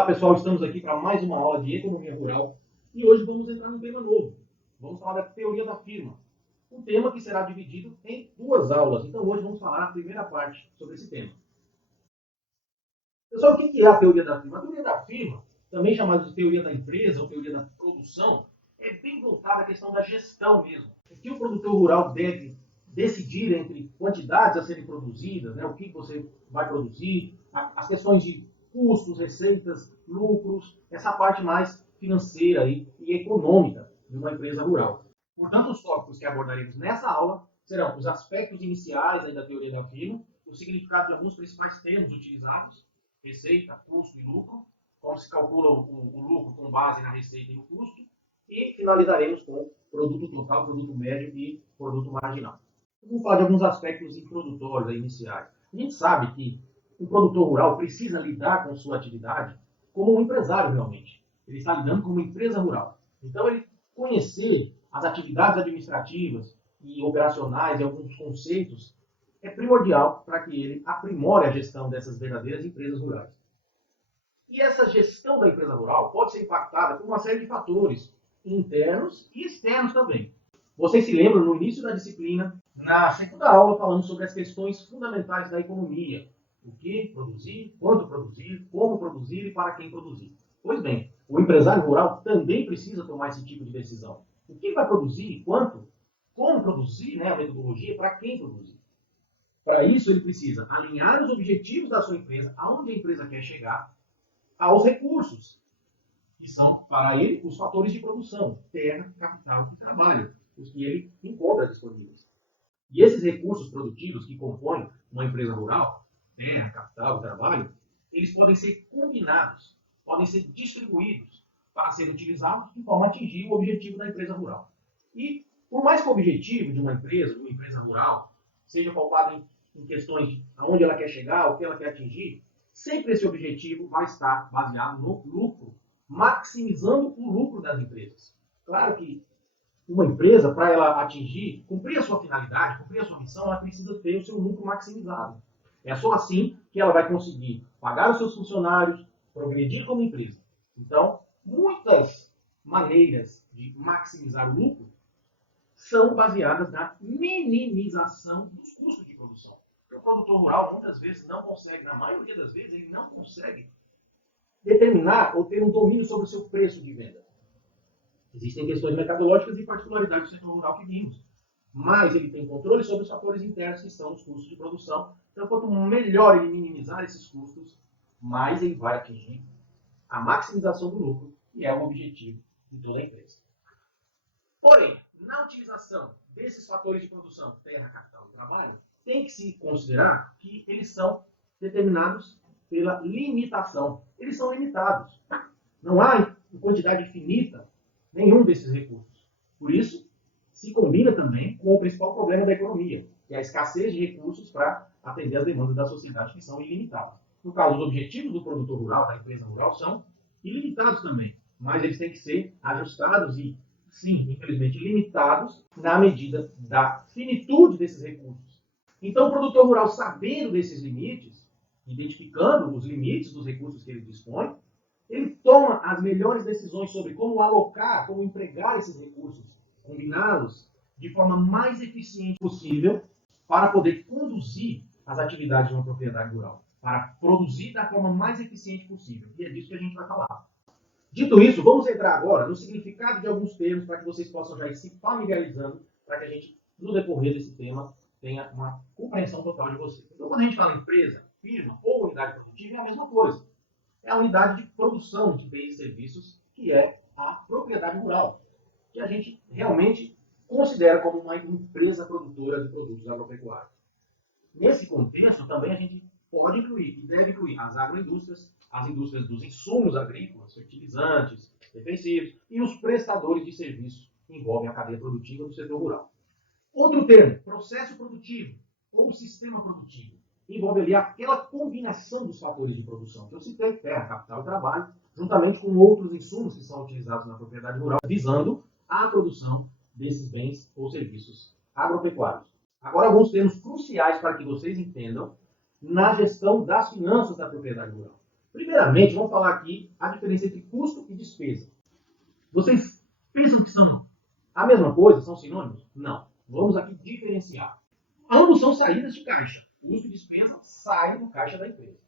Olá pessoal, estamos aqui para mais uma aula de economia rural e hoje vamos entrar num tema novo. Vamos falar da teoria da firma, um tema que será dividido em duas aulas. Então hoje vamos falar a primeira parte sobre esse tema. Pessoal, o que é a teoria da firma? A teoria da firma, também chamada de teoria da empresa ou teoria da produção, é bem voltada à questão da gestão mesmo. O que o produtor rural deve decidir entre quantidades a serem produzidas, o que você vai produzir, as questões de custos, receitas, lucros, essa parte mais financeira e econômica de uma empresa rural. Portanto, os tópicos que abordaremos nessa aula serão os aspectos iniciais da teoria da firma, o significado de alguns principais termos utilizados, receita, custo e lucro, como se calcula o lucro com base na receita e no custo, e finalizaremos com produto total, produto médio e produto marginal. Vamos falar de alguns aspectos introdutórios iniciais. A gente sabe que um produtor rural precisa lidar com sua atividade como um empresário realmente. Ele está lidando com uma empresa rural. Então, ele conhecer as atividades administrativas e operacionais e alguns conceitos é primordial para que ele aprimore a gestão dessas verdadeiras empresas rurais. E essa gestão da empresa rural pode ser impactada por uma série de fatores internos e externos também. Vocês se lembram, no início da disciplina, na segunda aula, falamos sobre as questões fundamentais da economia. O que produzir, quanto produzir, como produzir e para quem produzir. Pois bem, o empresário rural também precisa tomar esse tipo de decisão. O que vai produzir, quanto, como produzir, a metodologia, para quem produzir. Para isso, ele precisa alinhar os objetivos da sua empresa, aonde a empresa quer chegar, aos recursos, que são, para ele, os fatores de produção, terra, capital e trabalho, os que ele encontra disponíveis. E esses recursos produtivos que compõem uma empresa rural, terra, capital e trabalho, eles podem ser combinados, podem ser distribuídos para serem utilizados de forma a atingir o objetivo da empresa rural. E, por mais que o objetivo de uma empresa rural, seja pautado em questões de aonde ela quer chegar, o que ela quer atingir, sempre esse objetivo vai estar baseado no lucro, maximizando o lucro das empresas. Claro que uma empresa, para ela atingir, cumprir a sua finalidade, cumprir a sua missão, ela precisa ter o seu lucro maximizado. É só assim que ela vai conseguir pagar os seus funcionários, progredir como empresa. Então, muitas maneiras de maximizar o lucro são baseadas na minimização dos custos de produção. O produtor rural, muitas vezes, não consegue, na maioria das vezes, ele não consegue determinar ou ter um domínio sobre o seu preço de venda. Existem questões mercadológicas e particularidades do setor rural que vimos. Mas ele tem controle sobre os fatores internos, que são os custos de produção. Então, quanto melhor ele minimizar esses custos, mais ele vai atingir a maximização do lucro, que é o objetivo de toda a empresa. Porém, na utilização desses fatores de produção, terra, capital e trabalho, tem que se considerar que eles são determinados pela limitação. Eles são limitados. Não há em quantidade infinita nenhum desses recursos. Por isso, se combina também com o principal problema da economia, que é a escassez de recursos para atender as demandas da sociedade, que são ilimitadas. No caso, os objetivos do produtor rural, da empresa rural, são ilimitados também, mas eles têm que ser ajustados e, sim, infelizmente, limitados na medida da finitude desses recursos. Então, o produtor rural, sabendo desses limites, identificando os limites dos recursos que ele dispõe, ele toma as melhores decisões sobre como alocar, como empregar esses recursos, combiná-los de forma mais eficiente possível para poder conduzir as atividades de uma propriedade rural, para produzir da forma mais eficiente possível. E é disso que a gente vai falar. Dito isso, vamos entrar agora no significado de alguns termos para que vocês possam já ir se familiarizando, para que a gente, no decorrer desse tema, tenha uma compreensão total de vocês. Então, quando a gente fala empresa, firma ou unidade produtiva, é a mesma coisa. É a unidade de produção de bens e serviços, que é a propriedade rural, que a gente realmente considera como uma empresa produtora de produtos agropecuários. Nesse contexto, também a gente pode incluir e deve incluir as agroindústrias, as indústrias dos insumos agrícolas, fertilizantes, defensivos e os prestadores de serviços que envolvem a cadeia produtiva do setor rural. Outro termo, processo produtivo ou sistema produtivo, envolve ali aquela combinação dos fatores de produção que eu citei, terra, capital e trabalho, juntamente com outros insumos que são utilizados na propriedade rural, visando a produção desses bens ou serviços agropecuários. Agora, alguns termos cruciais para que vocês entendam na gestão das finanças da propriedade rural. Primeiramente, vamos falar aqui a diferença entre custo e despesa. Vocês pensam que são a mesma coisa? São sinônimos? Não. Vamos aqui diferenciar. Ambos são saídas de caixa. Custo e despesa saem do caixa da empresa.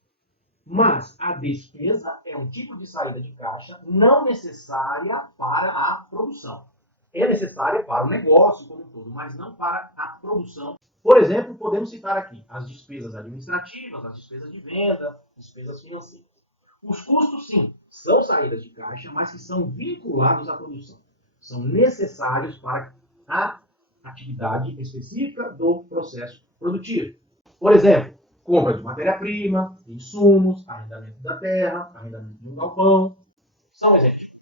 Mas a despesa é um tipo de saída de caixa não necessária para a produção. É necessária para o negócio como um todo, mas não para a produção. Por exemplo, podemos citar aqui as despesas administrativas, as despesas de venda, despesas financeiras. Os custos, sim, são saídas de caixa, mas que são vinculados à produção. São necessários para a atividade específica do processo produtivo. Por exemplo, compra de matéria-prima, insumos, arrendamento da terra, arrendamento de um galpão. São exemplos.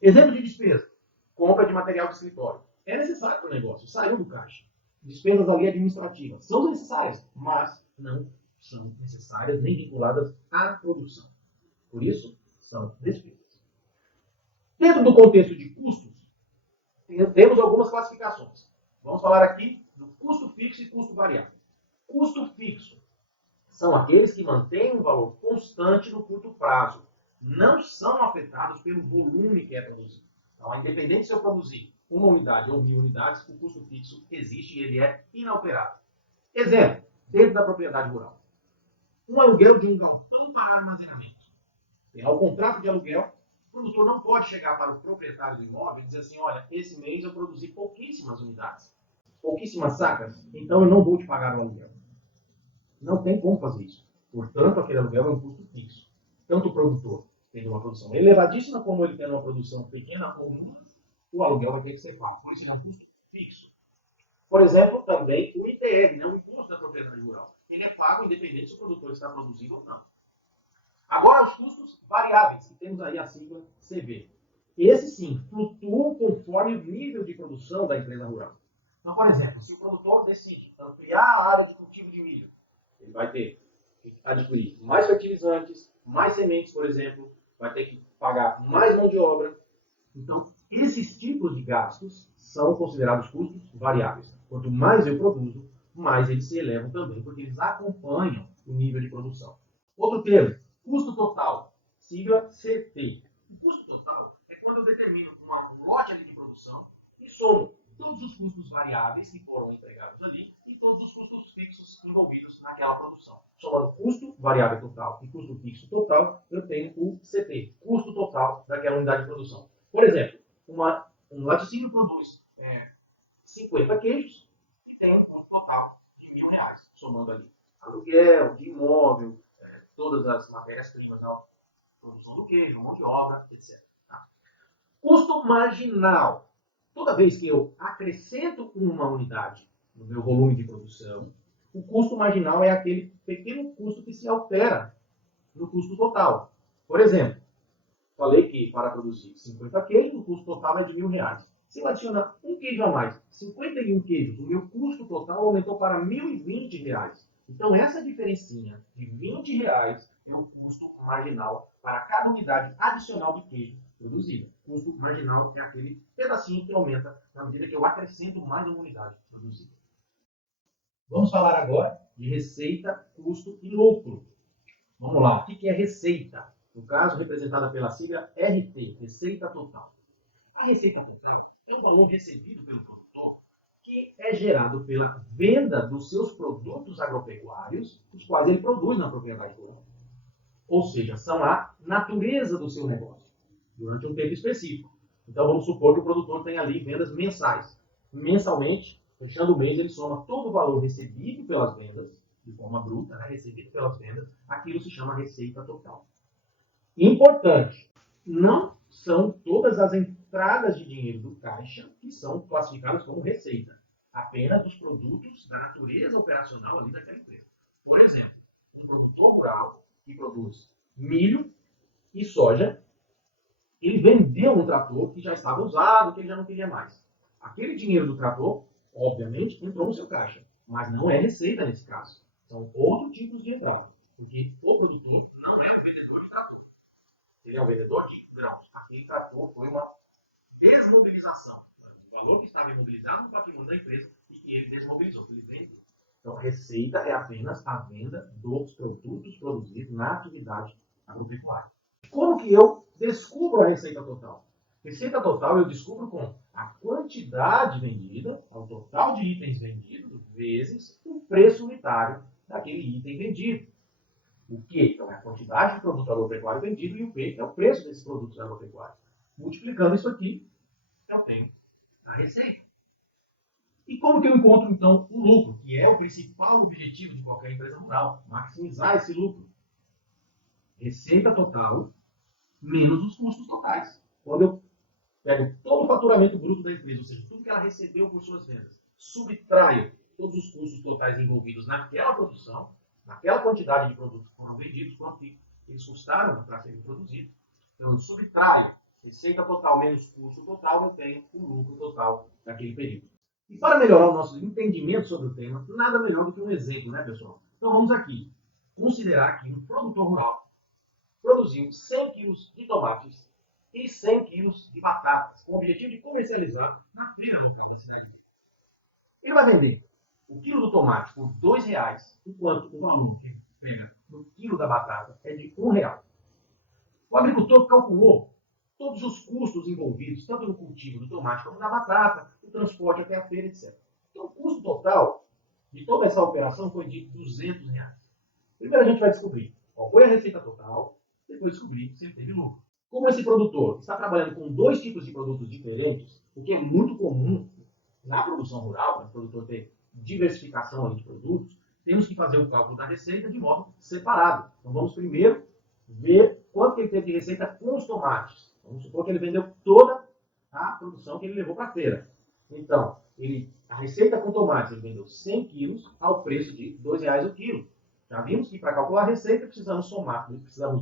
Exemplo de despesa. Compra de material de escritório. É necessário para o negócio, saiu do caixa. Despesas ali administrativas são necessárias, mas não são necessárias nem vinculadas à produção. Por isso, são despesas. Dentro do contexto de custos, temos algumas classificações. Vamos falar aqui do custo fixo e custo variável. Custo fixo são aqueles que mantêm um valor constante no curto prazo. Não são afetados pelo volume que é produzido. Então, independente se eu produzir uma unidade ou 1000 unidades, o custo fixo existe e ele é inalterável. Exemplo, dentro da propriedade rural. Um aluguel de um galpão para armazenamento. Ao contrato de aluguel, o produtor não pode chegar para o proprietário do imóvel e dizer assim, olha, esse mês eu produzi pouquíssimas unidades, pouquíssimas sacas, então eu não vou te pagar o aluguel. Não tem como fazer isso. Portanto, aquele aluguel é um custo fixo. Tanto o produtor tendo uma produção elevadíssima, como ele tendo uma produção pequena ou nula, o aluguel vai ter que ser pago. Por isso, ele é um custo fixo. Por exemplo, também o ITR, né, o Imposto da Propriedade Rural. Ele é pago independente se o produtor está produzindo ou não. Agora, os custos variáveis, que temos aí a sigla CV. Esses, sim, flutuam conforme o nível de produção da empresa rural. Então, por exemplo, se o produtor decide ampliar a área de cultivo de milho, ele vai ter que adquirir mais fertilizantes, mais sementes, por exemplo, vai ter que pagar mais mão de obra. Então, esses tipos de gastos são considerados custos variáveis. Quanto mais eu produzo, mais eles se elevam também, porque eles acompanham o nível de produção. Outro termo, custo total, sigla CT. O custo total é quando eu determino um lote ali de produção e somo todos os custos variáveis que foram empregados ali e todos os custos fixos envolvidos naquela produção. Somando custo variável total e custo fixo total, eu tenho o CT, custo total daquela unidade de produção. Por exemplo, um laticínio produz 50 queijos e tem um custo total de R$ 1.000, somando ali aluguel, de imóvel, todas as matérias-primas da produção do queijo, mão de obra, etc. Tá? Custo marginal. Toda vez que eu acrescento uma unidade no meu volume de produção, o custo marginal é aquele pequeno custo que se altera no custo total. Por exemplo, falei que para produzir 50 queijos, o custo total é de R$ 1.000. Se eu adicionar um queijo a mais, 51 queijos, o meu custo total aumentou para R$ 1.020. Então, essa diferencinha de R$ 20 é o custo marginal para cada unidade adicional de queijo produzida. O custo marginal é aquele pedacinho que aumenta na medida que eu acrescento mais uma unidade produzida. Vamos falar agora de receita, custo e lucro. Vamos lá, o que é receita? No caso, representada pela sigla RT, Receita Total. A receita total é um valor recebido pelo produtor que é gerado pela venda dos seus produtos agropecuários, os quais ele produz na propriedade rural. Ou seja, são a natureza do seu negócio, durante um tempo específico. Então, vamos supor que o produtor tem ali vendas mensais. Mensalmente, fechando o mês, ele soma todo o valor recebido pelas vendas, de forma bruta, né, recebido pelas vendas, aquilo se chama receita total. Importante, não são todas as entradas de dinheiro do caixa que são classificadas como receita. Apenas os produtos da natureza operacional ali daquela empresa. Por exemplo, um produtor rural que produz milho e soja, ele vendeu um trator que já estava usado, que ele já não queria mais. Aquele dinheiro do trator, obviamente, entrou no seu caixa, mas não é receita nesse caso. São outros tipos de entrada, porque o produtor não é um vendedor de trator. Ele é um vendedor de grãos. Aquele trator foi uma desmobilização. O valor que estava imobilizado no patrimônio da empresa e que ele desmobilizou, que ele vendeu. Então, receita é apenas a venda dos produtos produzidos na atividade agropecuária. Como que eu descubro a receita total? Receita total eu descubro com a quantidade vendida, o total de itens vendidos, vezes o preço unitário daquele item vendido. O Q, então, é a quantidade de produto agropecuário vendido, e o P, que é o preço desses produtos agropecuários. Multiplicando isso aqui, eu tenho a receita. E como que eu encontro, então, o lucro, que é o principal objetivo de qualquer empresa rural? Maximizar esse lucro. Receita total menos os custos totais. Quando eu pego todo o faturamento bruto da empresa, ou seja, tudo que ela recebeu por suas vendas, subtraio todos os custos totais envolvidos naquela produção, naquela quantidade de produtos que foram vendidos, quanto que eles custaram para serem produzidos. Então, eu subtraio receita total menos custo total, eu tenho o lucro total daquele período. E para melhorar o nosso entendimento sobre o tema, nada melhor do que um exemplo, né, pessoal? Então, vamos aqui considerar que um produtor rural produziu 100 quilos de tomates e 100 quilos de batatas, com o objetivo de comercializar na feira local da cidade. Ele vai vender o quilo do tomate por R$2, enquanto o valor que pega no quilo da batata é de R$1. O agricultor calculou todos os custos envolvidos, tanto no cultivo do tomate como da batata, o transporte até a feira, etc. Então, o custo total de toda essa operação foi de R$200. Primeiro a gente vai descobrir qual foi a receita total, depois descobrir se ele teve lucro. Como esse produtor está trabalhando com dois tipos de produtos diferentes, o que é muito comum na produção rural, o produtor ter diversificação de produtos, temos que fazer o cálculo da receita de modo separado. Então vamos primeiro ver quanto que ele teve de receita com os tomates. Vamos supor que ele vendeu toda a produção que ele levou para a feira. Então, a receita com tomates, ele vendeu 100 quilos ao preço de R$2 o quilo. Já vimos que para calcular a receita precisamos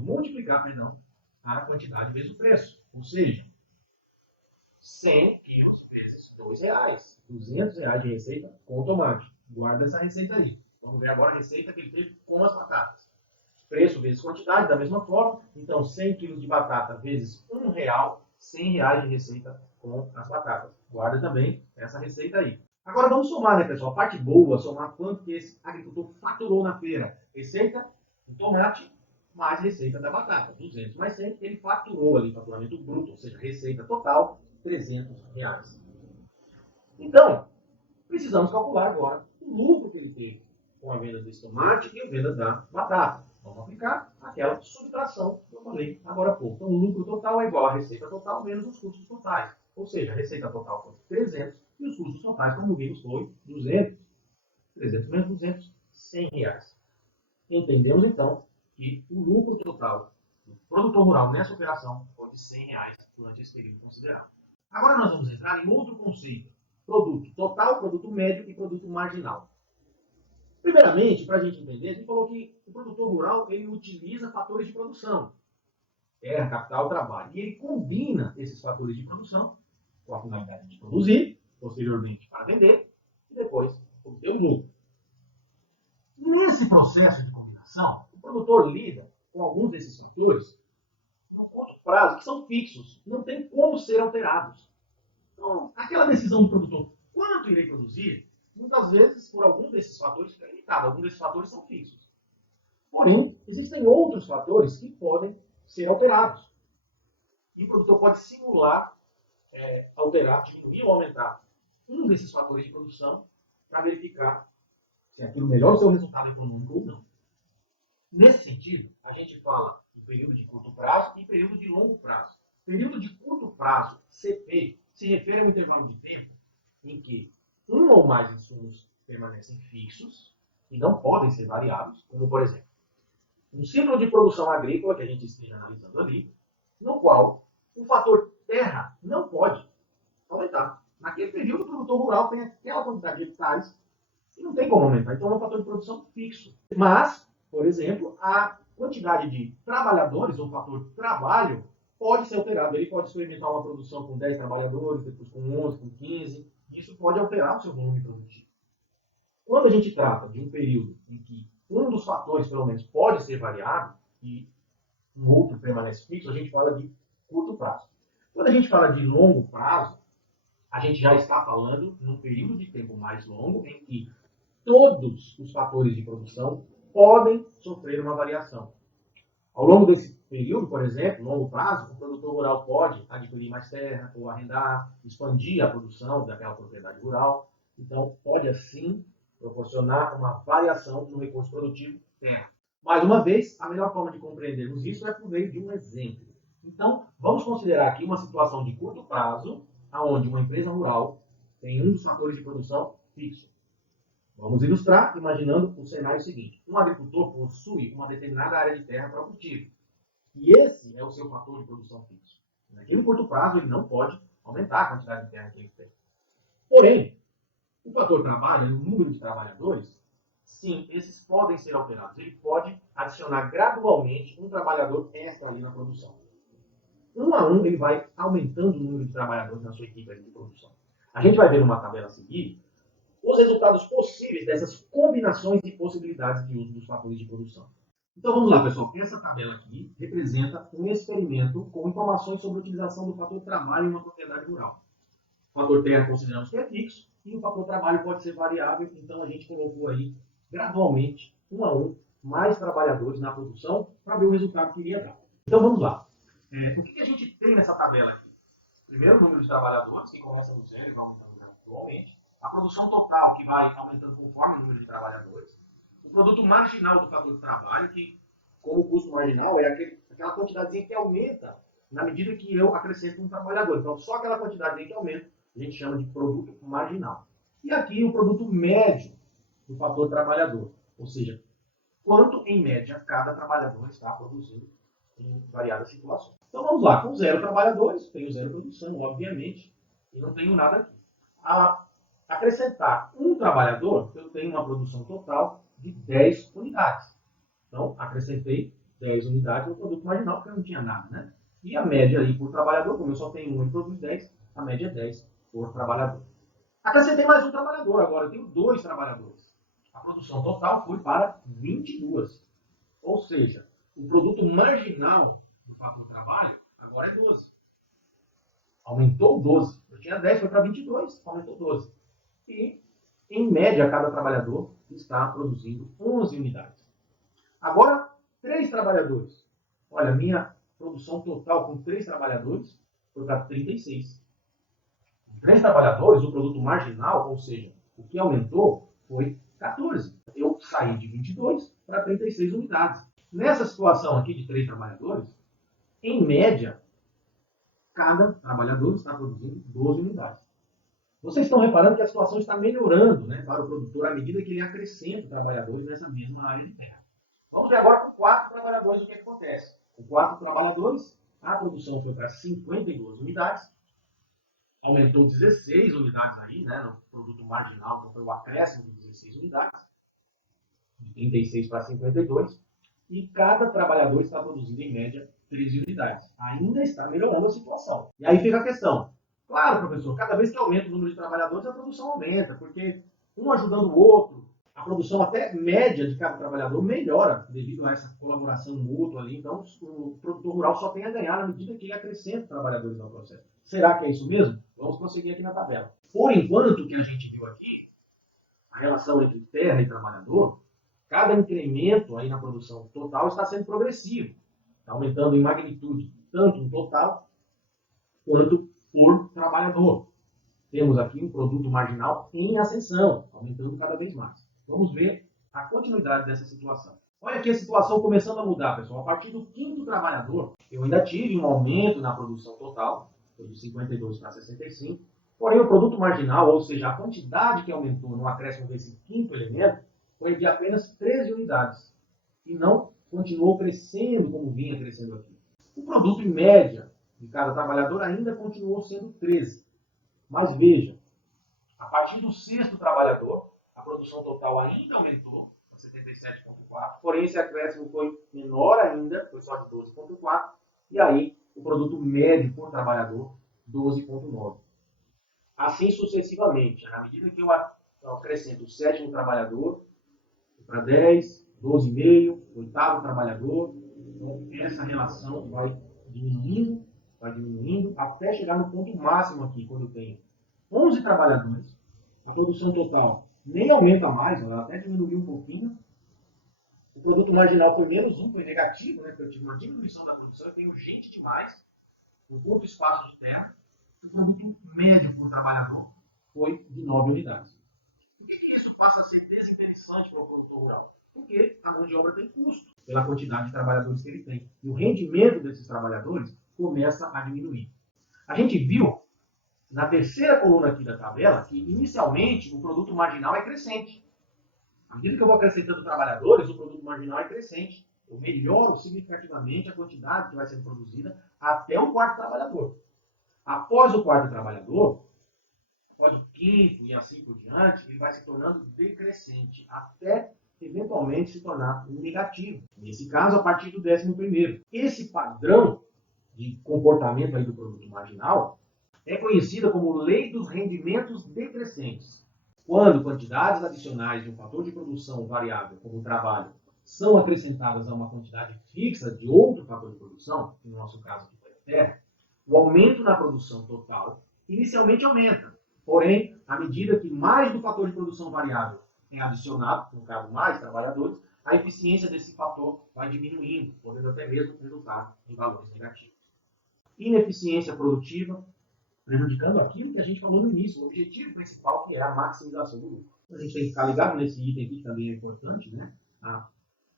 multiplicar, a quantidade vezes o preço. Ou seja, 100 quilos vezes R$2. R$200 de receita com tomate. Guarda essa receita aí. Vamos ver agora a receita que ele teve com as batatas. Preço vezes quantidade, da mesma forma. Então, 100 quilos de batata vezes R$1, R$100 de receita com as batatas. Guarda também essa receita aí. Agora vamos somar, né, pessoal? A parte boa, somar quanto que esse agricultor faturou na feira. Receita do tomate mais receita da batata. 200 mais 100, ele faturou ali, faturamento bruto, ou seja, receita total, R$300. Então, precisamos calcular agora o lucro que ele teve com a venda desse tomate e a venda da batata. Vamos aplicar aquela subtração que eu falei agora há pouco. Então, o lucro total é igual à receita total menos os custos totais. Ou seja, a receita total foi 300 e os custos totais, como vimos, foi 200. 300 menos 200, R$100. Entendemos, então, que o lucro total do produtor rural nessa operação foi de R$100 durante esse período considerado. Agora nós vamos entrar em outro conceito. Produto total, produto médio e produto marginal. Primeiramente, para a gente entender, a gente falou que o produtor rural ele utiliza fatores de produção. Terra, capital, trabalho. E ele combina esses fatores de produção com a finalidade de produzir, posteriormente para vender e depois obter o lucro. Nesse processo de combinação, o produtor lida com alguns desses fatores no curto prazo, que são fixos, não tem como ser alterados. Então, aquela decisão do produtor, quanto irei produzir, muitas vezes, por algum desses fatores, fica limitado. Alguns desses fatores são fixos. Porém, existem outros fatores que podem ser alterados. E o produtor pode simular, alterar, diminuir ou aumentar um desses fatores de produção para verificar se aquilo melhora o seu resultado econômico ou não. Nesse sentido, a gente fala em período de curto prazo e período de longo prazo. Período de curto prazo, CP, se refere ao intervalo de tempo em que um ou mais insumos permanecem fixos e não podem ser variados, como, por exemplo, um ciclo de produção agrícola que a gente esteja analisando ali, no qual o fator terra não pode aumentar. Naquele período, o produtor rural tem aquela quantidade de hectares e não tem como aumentar. Então, é um fator de produção fixo. Mas, por exemplo, a quantidade de trabalhadores, ou fator trabalho, pode ser alterado. Ele pode experimentar uma produção com 10 trabalhadores, depois com 11, com 15. Isso pode alterar o seu volume produtivo. Quando a gente trata de um período em que um dos fatores, pelo menos, pode ser variado e o outro permanece fixo, a gente fala de curto prazo. Quando a gente fala de longo prazo, a gente já está falando num período de tempo mais longo em que todos os fatores de produção podem sofrer uma variação. Ao longo desse período, por exemplo, longo prazo, o produtor rural pode adquirir mais terra ou arrendar, expandir a produção daquela propriedade rural. Então, pode assim proporcionar uma variação no recurso produtivo terra. Mais uma vez, a melhor forma de compreendermos isso é por meio de um exemplo. Então, vamos considerar aqui uma situação de curto prazo, onde uma empresa rural tem um dos fatores de produção fixo. Vamos ilustrar imaginando o cenário seguinte. Um agricultor possui uma determinada área de terra produtiva. E esse é o seu fator de produção fixo. Naquele curto prazo, ele não pode aumentar a quantidade de terra que ele tem. Porém, o fator trabalho, o número de trabalhadores, sim, esses podem ser alterados. Ele pode adicionar gradualmente um trabalhador extra ali na produção. Um a um, ele vai aumentando o número de trabalhadores na sua equipe de produção. A gente vai ver numa tabela a seguir os resultados possíveis dessas combinações de possibilidades de uso dos fatores de produção. Então vamos lá, pessoal. Essa tabela aqui representa um experimento com informações sobre a utilização do fator trabalho em uma propriedade rural. O fator terra consideramos que é fixo e o fator trabalho pode ser variável, então a gente colocou aí gradualmente, um a um, mais trabalhadores na produção para ver o resultado que iria dar. Então vamos lá. O que a gente tem nessa tabela aqui? Primeiro, o número de trabalhadores, que começa no zero e vai aumentando gradualmente. A produção total, que vai aumentando conforme o número de trabalhadores. O produto marginal do fator de trabalho, que, como o custo marginal, é aquela quantidadezinha que aumenta na medida que eu acrescento um trabalhador. Então, só aquela quantidade que aumenta, a gente chama de produto marginal. E aqui o produto médio do fator trabalhador, ou seja, quanto, em média, cada trabalhador está produzindo em variadas situações. Então vamos lá, com 0 trabalhadores, tenho 0 produção, obviamente, e não tenho nada aqui. A acrescentar um trabalhador, eu tenho uma produção total de 10 unidades. Então, acrescentei 10 unidades no produto marginal, porque eu não tinha nada, né? E a média aí por trabalhador, como eu só tenho um e produz 10, a média é 10 por trabalhador. Acrescentei mais um trabalhador, agora eu tenho 2 trabalhadores. A produção total foi para 22. Ou seja, o produto marginal do fator trabalho agora é 12. Aumentou 12. Eu tinha 10, foi para 22, aumentou 12. E, em média, cada trabalhador está produzindo 11 unidades. Agora, 3 trabalhadores. Olha, minha produção total com 3 trabalhadores foi para 36. Com 3 trabalhadores, o produto marginal, ou seja, o que aumentou, foi 14. Eu saí de 22 para 36 unidades. Nessa situação aqui de 3 trabalhadores, em média, cada trabalhador está produzindo 12 unidades. Vocês estão reparando que a situação está melhorando, né, para o produtor à medida que ele acrescenta trabalhadores nessa mesma área de terra. Vamos ver agora com 4 trabalhadores o que acontece. Com 4 trabalhadores, a produção foi para 52 unidades, aumentou 16 unidades aí, né, no produto marginal, então foi o acréscimo de 16 unidades, de 36 para 52, e cada trabalhador está produzindo em média 13 unidades. Ainda está melhorando a situação. E aí fica a questão. Claro, professor, cada vez que aumenta o número de trabalhadores, a produção aumenta, porque um ajudando o outro, a produção até média de cada trabalhador melhora devido a essa colaboração mútua ali. Então, o produtor rural só tem a ganhar na medida que ele acrescenta trabalhadores ao processo. Será que é isso mesmo? Vamos prosseguir aqui na tabela. Por enquanto, o que a gente viu aqui, a relação entre terra e trabalhador, cada incremento aí na produção total está sendo progressivo, está aumentando em magnitude, tanto no total quanto por trabalhador. Temos aqui um produto marginal em ascensão, aumentando cada vez mais. Vamos ver a continuidade dessa situação. Olha aqui a situação começando a mudar, pessoal. A partir do 5º trabalhador, eu ainda tive um aumento na produção total, foi de 52 para 65, porém o produto marginal, ou seja, a quantidade que aumentou no acréscimo desse 5º elemento, foi de apenas 13 unidades, e não continuou crescendo como vinha crescendo aqui. O produto em média de cada trabalhador ainda continuou sendo 13. Mas veja, a partir do 6º trabalhador, a produção total ainda aumentou para 77,4, porém esse acréscimo foi menor ainda, foi só de 12,4, e aí o produto médio por trabalhador, 12,9. Assim sucessivamente, à medida que eu acrescento o 7º trabalhador, para 10, 12,5, 8º trabalhador, então essa relação vai diminuindo, até chegar no ponto máximo aqui, quando eu tenho 11 trabalhadores, a produção total nem aumenta mais, ela até diminuiu um pouquinho, O produto marginal foi -1, foi negativo, né? Porque eu tive uma diminuição da produção, eu tenho gente demais, um curto espaço de terra. O produto médio por trabalhador foi de 9 unidades. Por que isso passa a ser desinteressante para o produtor rural? Porque a mão de obra tem custo pela quantidade de trabalhadores que ele tem. E o rendimento desses trabalhadores começa a diminuir. A gente viu na terceira coluna aqui da tabela que inicialmente o produto marginal é crescente. À medida que eu vou acrescentando trabalhadores, o produto marginal é crescente. Eu melhoro significativamente a quantidade que vai sendo produzida até o quarto trabalhador. Após o quarto trabalhador, após o quinto e assim por diante, ele vai se tornando decrescente, até eventualmente se tornar um negativo. Nesse caso, a partir do 11º. Esse padrão de comportamento aí do produto marginal é conhecida como lei dos rendimentos decrescentes. Quando quantidades adicionais de um fator de produção variável, como o trabalho, são acrescentadas a uma quantidade fixa de outro fator de produção, que no nosso caso aqui foi a terra, o aumento na produção total inicialmente aumenta. Porém, à medida que mais do fator de produção variável tem adicionado, no caso mais trabalhadores, a eficiência desse fator vai diminuindo, podendo até mesmo resultar em valores negativos. Ineficiência produtiva, prejudicando aquilo que a gente falou no início, o objetivo principal, que é a maximização do lucro. A gente tem que ficar ligado nesse item aqui, que também é importante, né? A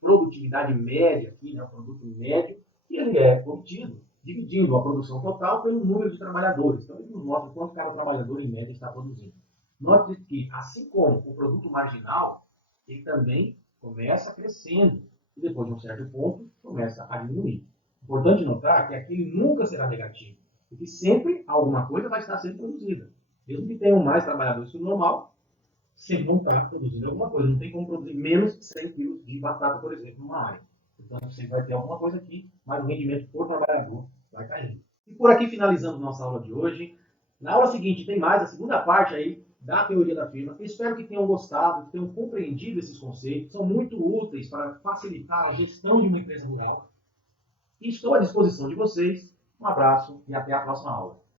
produtividade média aqui, né? O produto médio, que ele é obtido dividindo a produção total pelo número de trabalhadores. Então, ele nos mostra quanto cada trabalhador, em média, está produzindo. Note que, assim como o produto marginal, ele também começa crescendo e, depois de um certo ponto, começa a diminuir. Importante notar que aqui nunca será negativo, porque sempre alguma coisa vai estar sendo produzida. Mesmo que tenham mais trabalhadores que o normal, sempre vão estar produzindo alguma coisa. Não tem como produzir menos 100 kg de batata, por exemplo, numa área. Portanto, sempre vai ter alguma coisa aqui, mas o rendimento por trabalhador vai caindo. E por aqui finalizamos nossa aula de hoje. Na aula seguinte tem mais a segunda parte aí da teoria da firma. Espero que tenham gostado, que tenham compreendido esses conceitos. São muito úteis para facilitar a gestão de uma empresa rural. E estou à disposição de vocês. Um abraço e até a próxima aula.